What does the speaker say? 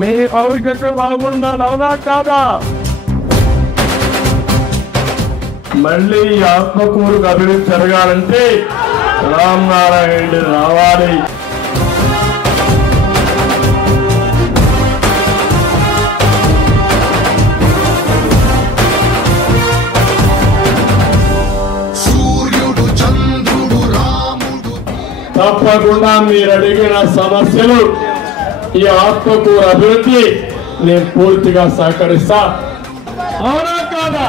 మీ భవిష్యత్తు బాగుండాలి, అవునా కాదా? మళ్ళీ ఈ ఆత్మకూరుకు అభివృద్ధి జరగాలంటే రామనారాయణ రెడ్డి రావాలి. తప్పకుండా మీరు అడిగిన సమస్యలు ఈ ఆత్మకూరు అభివృద్ధి నేను పూర్తిగా సహకరిస్తా, అవునా కాదా?